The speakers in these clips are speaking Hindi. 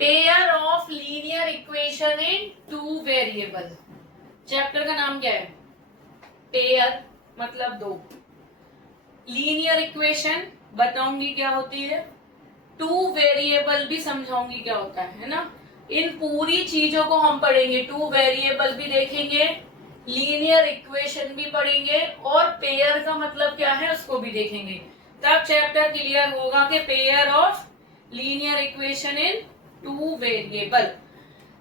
Pair of linear equation in two variable. Chapter का नाम क्या है? पेयर मतलब दो, लीनियर इक्वेशन बताऊंगी क्या होती है, टू वेरिएबल भी समझाऊंगी क्या होता है ना। इन पूरी चीजों को हम पढ़ेंगे, टू वेरिएबल भी देखेंगे, लीनियर इक्वेशन भी पढ़ेंगे और पेयर का मतलब क्या है उसको भी देखेंगे। तब चैप्टर क्लियर होगा कि pair of linear equation in two variable.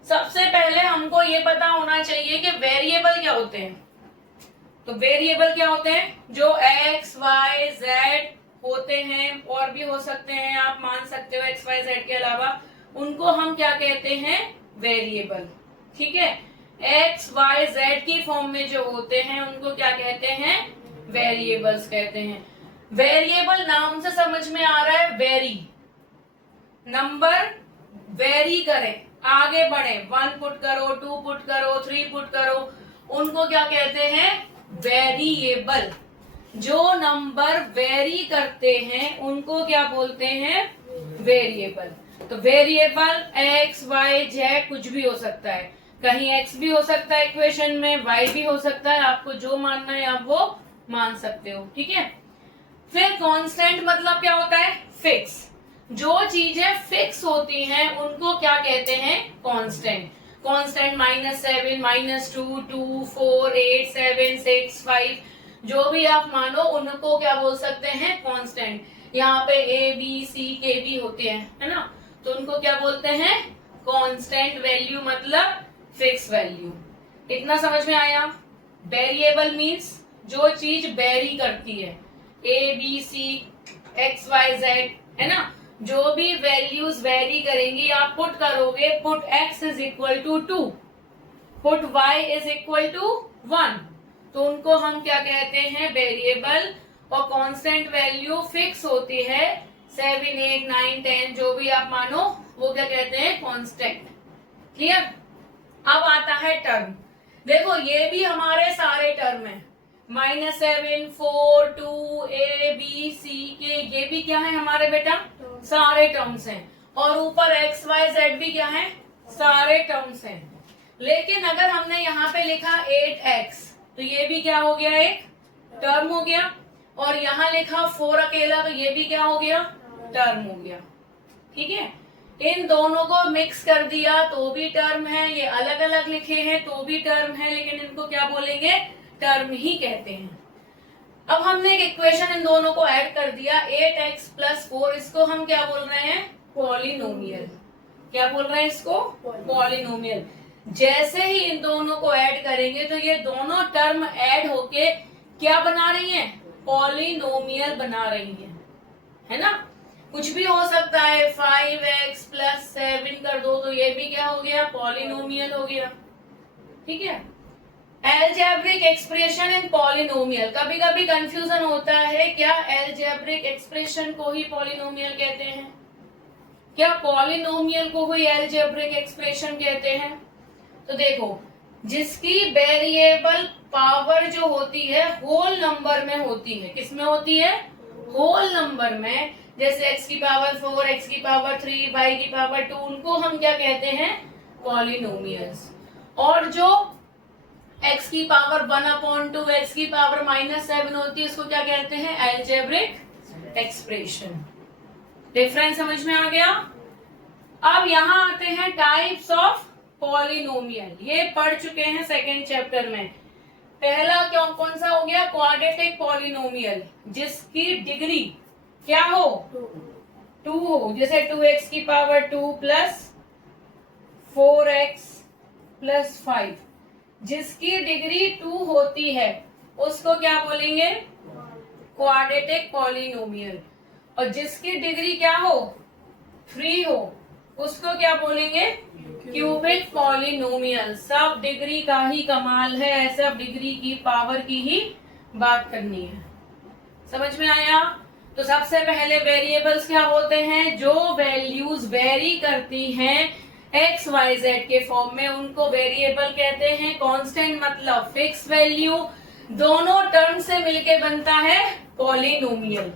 सबसे पहले हमको ये पता होना चाहिए कि वेरिएबल क्या होते हैं। तो वेरिएबल क्या होते हैं? जो एक्स वाई जेड होते हैं, और भी हो सकते हैं, आप मान सकते हो एक्स वाई जेड के अलावा, उनको हम क्या कहते हैं? वेरिएबल। ठीक है, एक्स वाई जेड की फॉर्म में जो होते हैं उनको क्या कहते हैं? वेरिएबल्स कहते हैं। वेरिएबल नाम से समझ में आ रहा है, वेरी, नंबर वेरी करें, आगे बढ़े, 1 पुट करो, 2 पुट करो, 3 पुट करो, उनको क्या कहते हैं? वेरिएबल। जो नंबर वेरी करते हैं उनको क्या बोलते हैं? वेरिएबल। तो वेरिएबल एक्स वाई जेड कुछ भी हो सकता है, कहीं एक्स भी हो सकता है इक्वेशन में, वाई भी हो सकता है, आपको जो मानना है आप वो मान सकते हो। ठीक है, फिर कांस्टेंट मतलब क्या होता है? फिक्स। जो चीजें फिक्स होती हैं उनको क्या कहते हैं? कांस्टेंट। कांस्टेंट -7, -2, 2, 4, 8, 7, 6, 5, जो भी आप मानो उनको क्या बोल सकते हैं? कांस्टेंट। यहाँ पे ए बी सी के भी होते हैं, है ना, तो उनको क्या बोलते हैं? कांस्टेंट वैल्यू मतलब फिक्स वैल्यू। इतना समझ में आया? वेरिएबल मीन्स जो चीज वेरी करती है, A B C X Y Z, है ना, जो भी वैल्यूज वेरी करेंगी आप पुट करोगे, put x is equal to 2, put y is equal to 1, तो उनको हम क्या कहते हैं? वेरिएबल। और कांस्टेंट वैल्यू फिक्स होती है, 7, 8, 9, 10 जो भी आप मानो वो क्या कहते हैं? कांस्टेंट। क्लियर? अब आता है टर्म। देखो ये भी हमारे सारे टर्म है, -7, 4, 2, A, B, C, K, ये भी क्या है हमारे बेटा? सारे टर्म्स हैं। और ऊपर x, y, z भी क्या है? सारे टर्म्स हैं। लेकिन अगर हमने यहाँ पे लिखा 8x, तो ये भी क्या हो गया? एक टर्म हो गया। और यहाँ लिखा 4 अकेला, तो ये भी क्या हो गया? टर्म हो गया। ठीक है, इन दोनों को मिक्स कर दिया तो भी टर्म है, ये अलग अलग लिखे हैं तो भी टर्म है, लेकिन इनको क्या बोलेंगे? टर्म ही कहते हैं। अब हमने एक इक्वेशन इन दोनों को ऐड कर दिया, 8x + 4, इसको हम क्या बोल रहे हैं? पॉलिनोमियल। क्या बोल रहे हैं इसको? पॉलिनोमियल। जैसे ही इन दोनों को ऐड करेंगे तो ये दोनों टर्म ऐड होके क्या बना रही हैं? पॉलिनोमियल बना रही हैं, है ना। कुछ भी हो सकता है, 5x + 7 कर दो तो ये भी क्या हो गया? पॉलिनोमियल हो गया। ठीक है, एलजेब्रिक एक्सप्रेशन इन पॉलिनोमियल। कभी कभी कंफ्यूजन होता है, क्या एलजेब्रिक एक्सप्रेशन को ही पॉलिनोमियल कहते हैं? क्या पॉलिनोमियल को ही एलजेब्रिक एक्सप्रेशन कहते हैं? तो देखो, जिसकी वेरिएबल पावर जो होती है होल नंबर में होती है, किसमें होती है? होल नंबर में। जैसे x की पावर 4, x की पावर 3, y की पावर 2, उनको हम क्या कहते हैं? पॉलिनोमियल्स। और जो x की पावर 1/2, x की पावर -7 होती है, उसको क्या कहते हैं? Algebraic expression. डिफरेंस समझ में आ गया? अब यहाँ आते हैं टाइप्स ऑफ पॉलिनोमियल। ये पढ़ चुके हैं सेकेंड चैप्टर में। पहला कौन सा हो गया? क्वाड्रेटिक पॉलिनोमियल, जिसकी डिग्री क्या हो? 2 हो। जैसे 2x की पावर 2 + 4x + 5, जिसकी डिग्री 2 होती है उसको क्या बोलेंगे? Quadratic polynomial. और जिसकी डिग्री क्या हो? 3 हो, उसको क्या बोलेंगे? Cubic polynomial. सब डिग्री का ही कमाल है, सब डिग्री की पावर की ही बात करनी है। समझ में आया? तो सबसे पहले वेरिएबल्स क्या होते हैं? जो वैल्यूज वेरी करती हैं एक्स वाई जेड के फॉर्म में, उनको वेरिएबल कहते हैं। कांस्टेंट मतलब फिक्स वैल्यू। दोनों टर्म से मिलके बनता है पॉलिनोमियल।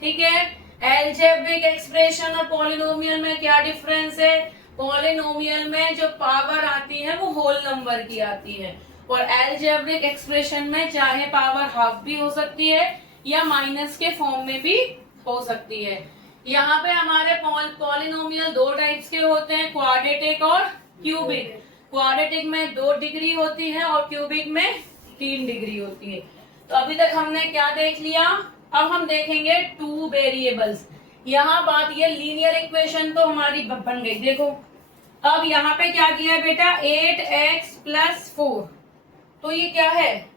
ठीक है, एलजेब्रिक एक्सप्रेशन और पॉलिनोमियल में क्या डिफरेंस है? पॉलिनोमियल में जो पावर आती है वो होल नंबर की आती है, और अलजेब्रिक एक्सप्रेशन में चाहे पावर हाफ भी हो सकती है या माइनस के फॉर्म में भी हो सकती है। यहाँ पे हमारे पॉलिनोमियल दो टाइप्स के होते हैं, क्वाड्रेटिक और क्यूबिक। क्वाड्रेटिक में 2 डिग्री होती है और क्यूबिक में 3 डिग्री होती है। तो अभी तक हमने क्या देख लिया, अब हम देखेंगे 2 वेरिएबल्स। यहाँ बात ये लीनियर इक्वेशन तो हमारी बन गई। देखो अब यहाँ पे क्या दिया है बेटा, 8x + 4। तो ये क्या है,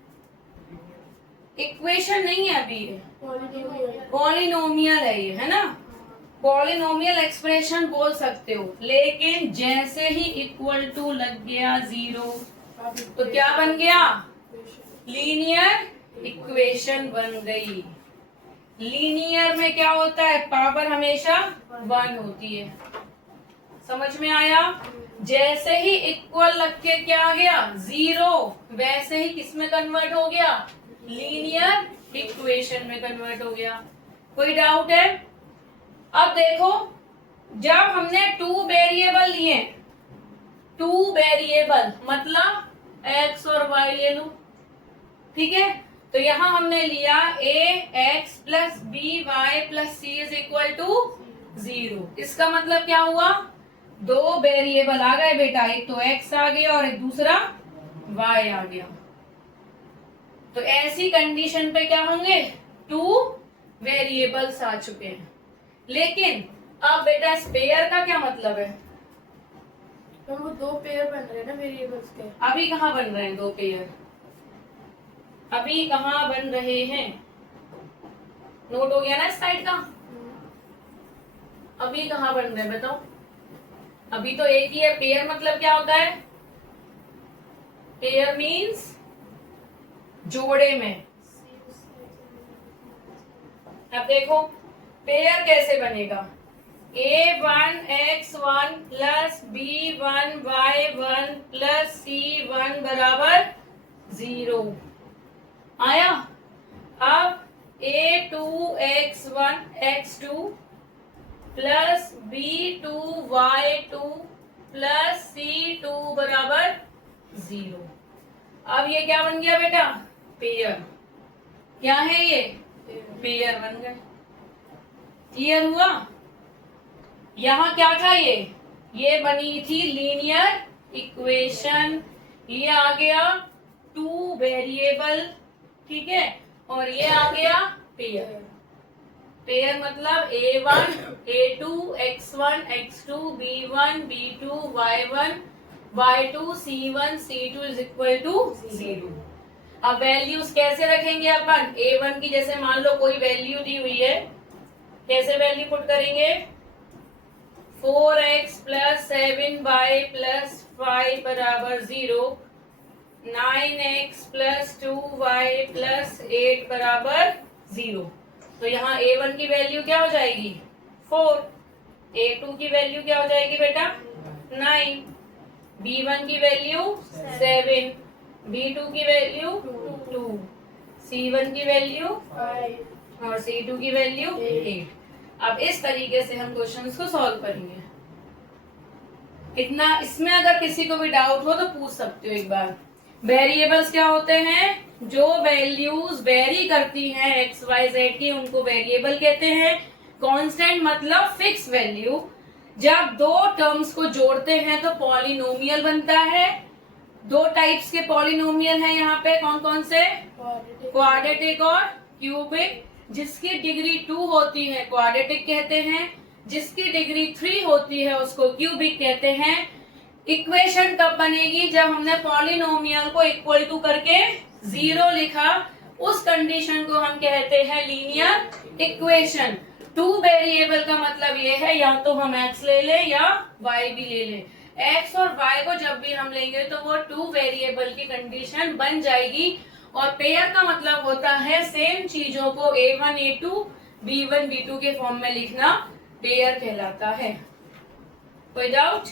इक्वेशन नहीं है अभी, ये पॉलिनोमियल है ये, है ना। पॉलिनोमियल एक्सप्रेशन बोल सकते हो, लेकिन जैसे ही इक्वल टू लग गया 0 तो क्या बन गया, लीनियर इक्वेशन बन गई। लीनियर में क्या होता है, पावर हमेशा 1 होती है। समझ में आया। जैसे ही इक्वल लग के क्या आ गया 0, वैसे ही किस में कन्वर्ट हो गया, लीनियर इक्वेशन में कन्वर्ट हो गया। कोई डाउट है। अब देखो जब हमने 2 वेरिएबल लिए, 2 वेरिएबल मतलब x और y ले लो, ठीक है। तो यहां हमने लिया ax + by + c = 0। इसका मतलब क्या हुआ, 2 वेरिएबल आ गए बेटा, एक तो x आ गया और एक दूसरा y आ गया। तो ऐसी कंडीशन पे क्या होंगे, 2 वेरिएबल्स आ चुके हैं। लेकिन अब बेटा इस पेयर का क्या मतलब है, तो वो 2 पेयर बन रहे हैं ना वेरिएबल्स के। अभी कहाँ बन रहे हैं 2 पेयर, अभी कहाँ बन रहे हैं, नोट हो गया ना इस साइड का। अभी कहाँ बन रहे हैं बताओ, अभी तो एक ही है। पेयर मतलब क्या होता है, पेयर मीन्स जोड़े में। अब देखो पेयर कैसे बनेगा, a1x1 + b1y1 + c1 = 0 आया। अब a2x1 x2 + b2y2 + c2 = 0। अब ये क्या बन गया बेटा, पेयर। क्या है ये, पेयर बन गए। क्लियर हुआ। यहां क्या था, ये बनी थी लीनियर इक्वेशन, ये आ गया 2 वेरिएबल, ठीक है, और ये आ गया पेयर। पेयर मतलब a1 a2 x1 x2 b1 b2 y1 y2 c1 c2 = 0। अब वैल्यूज कैसे रखेंगे अपन, a1 की जैसे मान लो कोई वैल्यू दी हुई है, कैसे वैल्यू पुट करेंगे, 4x + 7y + 5 = 0, 9x + 2y + 8 = 0। तो यहाँ a1 की वैल्यू क्या हो जाएगी 4, a2 की वैल्यू क्या हो जाएगी बेटा 9, b1 की वैल्यू 7, b2 की वैल्यू 2, c1 की वैल्यू 5 और c2 की वैल्यू 8। अब इस तरीके से हम क्वेश्चंस को सॉल्व करेंगे। इतना, इसमें अगर किसी को भी डाउट हो तो पूछ सकते हो एक बार। वेरिएबल्स क्या होते हैं, जो वैल्यूज वेरी करती हैं एक्स वाई जेड की, उनको वेरिएबल कहते हैं। कांस्टेंट मतलब फिक्स वैल्यू। जब 2 टर्म्स को जोड़ते हैं तो पॉलिनोमियल बनता है। 2 टाइप्स के पॉलिनोमियल हैं यहाँ पे, कौन कौन से, क्वाड्रेटिक और क्यूबिक। जिसकी डिग्री 2 होती है क्वाड्रेटिक कहते हैं, जिसकी डिग्री 3 होती है उसको क्यूबिक कहते हैं। इक्वेशन कब बनेगी, जब हमने पॉलिनोमियल को इक्वल टू करके 0 लिखा, उस कंडीशन को हम कहते हैं लीनियर इक्वेशन। 2 वेरिएबल का मतलब ये है, या तो हम x ले लें या y भी ले लें। x और y को जब भी हम लेंगे तो वो 2 वेरिएबल की कंडीशन बन जाएगी। और पेयर का मतलब होता है सेम चीजों को a1 a2 b1 b2 के फॉर्म में लिखना पेयर कहलाता है। कोई डाउट।